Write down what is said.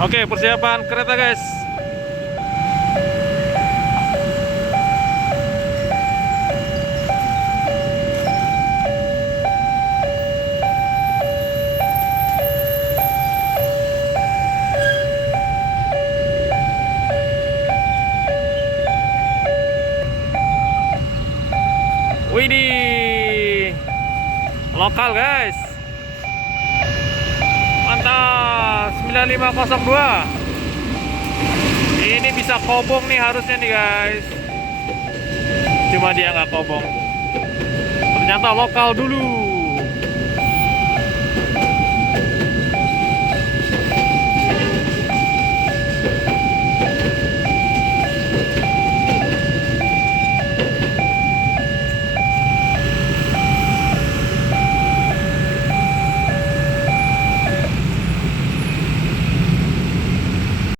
Oke, persiapan kereta guys. Widih, lokal guys, mantap. 9502 ini bisa kobong nih harusnya nih guys, cuma dia nggak kobong, ternyata lokal dulu.